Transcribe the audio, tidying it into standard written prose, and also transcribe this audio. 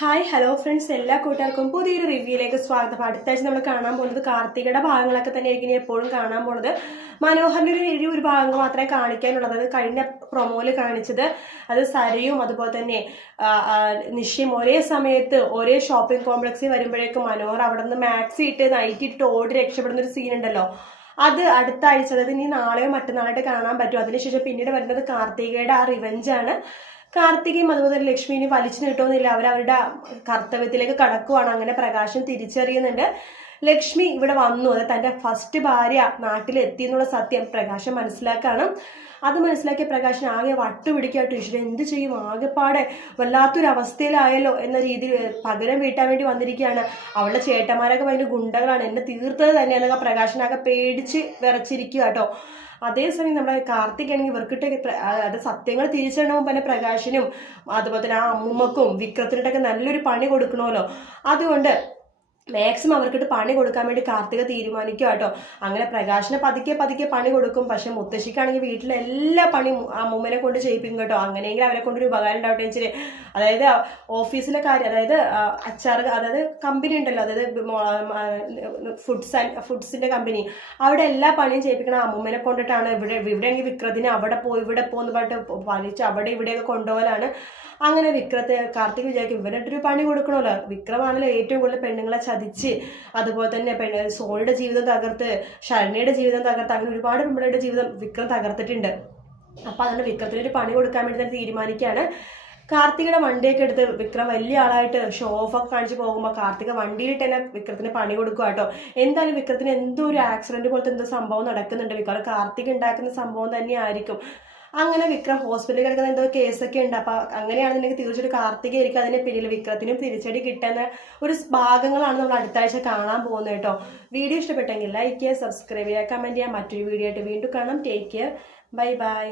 Hi hello friends, എല്ലാ കൂട്ടുകാർക്കും പുതിയൊരു റിവ്യൂയിലേക്ക് സ്വാഗതം. അടുത്ത ആഴ്ച നമ്മൾ കാണാൻ പോകുന്നത് കാർത്തികയുടെ ഭാഗങ്ങളൊക്കെ തന്നെ ആയിരിക്കും ഇനി എപ്പോഴും കാണാൻ പോകുന്നത്. മനോഹറിൻ്റെ ഒരു ഭാഗം മാത്രമേ കാണിക്കാനുള്ളത്. അത് കഴിഞ്ഞ പ്രൊമോയിൽ കാണിച്ചത് അത് സരയും അതുപോലെ തന്നെ നിശ്ചയം ഒരേ സമയത്ത് ഒരേ ഷോപ്പിംഗ് കോംപ്ലക്സിൽ വരുമ്പോഴേക്കും മനോഹർ അവിടെ നിന്ന് മാക്സി ഇട്ട് നൈറ്റ് ഇട്ട് ഓടി രക്ഷപ്പെടുന്ന ഒരു സീൻ ഉണ്ടല്ലോ. അത് അടുത്ത ആഴ്ച, അതായത് ഇനി നാളെയോ മറ്റന്നാളായിട്ട് കാണാൻ പറ്റും. അതിനുശേഷം പിന്നീട് വരുന്നത് കാർത്തികയുടെ ആ റിവെഞ്ചാണ്. കാർത്തികയും അതുപോലെ തന്നെ ലക്ഷ്മിനെ വലിച്ചു നീട്ടുമെന്നില്ല, അവരവരുടെ കർത്തവ്യത്തിലേക്ക് കടക്കുവാണ്. അങ്ങനെ പ്രകാശം തിരിച്ചറിയുന്നുണ്ട്. ലക്ഷ്മി ഇവിടെ വന്നു, അതായത് തൻ്റെ ഫസ്റ്റ് ഭാര്യ നാട്ടിലെത്തി എന്നുള്ള സത്യം പ്രകാശം മനസ്സിലാക്കാണ്. അത് മനസ്സിലാക്കിയ പ്രകാശൻ ആകെ വട്ടുപിടിക്കാട്ടോ. ഈശ്വരൻ എന്ത് ചെയ്യും, ആകെപ്പാടെ വല്ലാത്തൊരു അവസ്ഥയിലായല്ലോ എന്ന രീതിയിൽ പകരം വീട്ടാൻ വേണ്ടി വന്നിരിക്കുകയാണ്. അവളുടെ ചേട്ടന്മാരൊക്കെ ഭയങ്കര ഗുണ്ടകളാണ്, എന്നെ തീർത്തത് തന്നെയാണ്. പ്രകാശനാകെ പേടിച്ച് വിറച്ചിരിക്കുക കേട്ടോ. അതേസമയം നമ്മുടെ കാർത്തിക് ഇവർക്കിട്ട് അത് സത്യങ്ങൾ തിരിച്ചറിയണമെങ്കിൽ തന്നെ പ്രകാശനും അതുപോലെ തന്നെ ആ അമ്മൂമ്മക്കും വിക്രത്തിനിട്ടൊക്കെ നല്ലൊരു പണി കൊടുക്കണമല്ലോ. അതുകൊണ്ട് മാക്സിമം അവർക്കിട്ട് പണി കൊടുക്കാൻ വേണ്ടി കാർത്തിക തീരുമാനിക്കുക കേട്ടോ. അങ്ങനെ പ്രകാശനെ പതുക്കെ പണി കൊടുക്കും. പക്ഷെ മുത്തശ്ശിക്കാണെങ്കിൽ വീട്ടിലെ എല്ലാ പണിയും അമ്മൂമ്മനെ കൊണ്ട് ചെയ്യിപ്പിക്കും കേട്ടോ. അങ്ങനെയെങ്കിൽ അവരെ കൊണ്ടൊരു ഉപകാരം ഉണ്ടാവട്ടെ വെച്ചിട്ട്, അതായത് ഓഫീസിലെ കാര്യം, അതായത് അതായത് കമ്പനി ഉണ്ടല്ലോ, അതായത് ഫുഡ്സിന്റെ കമ്പനി, അവിടെ എല്ലാ പണിയും ചെയ്യിപ്പിക്കണം അമ്മൂമ്മനെ കൊണ്ടിട്ടാണ്. ഇവിടെയെങ്കിൽ വിക്രത്തിന് അവിടെ ഇവിടെ പോകുന്ന പറഞ്ഞിട്ട് വലിച്ച് അവിടെ ഇവിടെയൊക്കെ കൊണ്ടുപോകലാണ്. അങ്ങനെ കാർത്തിക് വിചാരിക്കും ഇവനായിട്ടൊരു പണി കൊടുക്കണമല്ലോ. വിക്രമാണല്ലോ ഏറ്റവും കൂടുതൽ പെണ്ണുങ്ങളെ ചതിച്ച് അതുപോലെ തന്നെ സോണിയുടെ ജീവിതം തകർത്ത്, ശരണ്യയുടെ ജീവിതം തകർത്ത്, അങ്ങനെ ഒരുപാട് പെൺപിള്ളേരുടെ ജീവിതം വിക്രം തകർത്തിട്ടുണ്ട്. അപ്പോൾ അതുകൊണ്ട് വിക്രത്തിനൊരു പണി കൊടുക്കാൻ വേണ്ടി തന്നെ തീരുമാനിക്കുകയാണ്. കാർത്തികയുടെ വണ്ടിയൊക്കെ എടുത്ത് വിക്രം വലിയ ആളായിട്ട് ഷോ ഓഫ് ഒക്കെ കാണിച്ച് പോകുമ്പോൾ കാർത്തിക വണ്ടിയിലിട്ട് തന്നെ വിക്രത്തിന് പണി കൊടുക്കുക കേട്ടോ. എന്തായാലും വിക്രത്തിന് എന്തോ ഒരു ആക്സിഡന്റ് പോലത്തെ എന്തോ സംഭവം നടക്കുന്നുണ്ട്. വിക്രം കാർത്തിക ഉണ്ടാക്കുന്ന സംഭവം തന്നെയായിരിക്കും. അങ്ങനെ വിക്രം ഹോസ്പിറ്റലിൽ കിടക്കുന്ന എന്തോ കേസൊക്കെ ഉണ്ട്. അപ്പൊ അങ്ങനെയാണെന്നുണ്ടെങ്കിൽ തീർച്ചയായിട്ടും കാർത്തിക ആയിരിക്കും അതിന്റെ പിന്നിൽ. വിക്രത്തിനും തിരിച്ചടി കിട്ടുന്ന ഒരു ഭാഗങ്ങളാണ് നമ്മൾ അടുത്ത ആഴ്ച കാണാൻ പോകുന്നത് കേട്ടോ. വീഡിയോ ഇഷ്ടപ്പെട്ടെങ്കിൽ ലൈക്ക് ചെയ്യുക, സബ്സ്ക്രൈബ് ചെയ്യുക, കമന്റ് ചെയ്യുക. മറ്റൊരു വീഡിയോ ആയിട്ട് വീണ്ടും കാണാം. Take care, bye bye.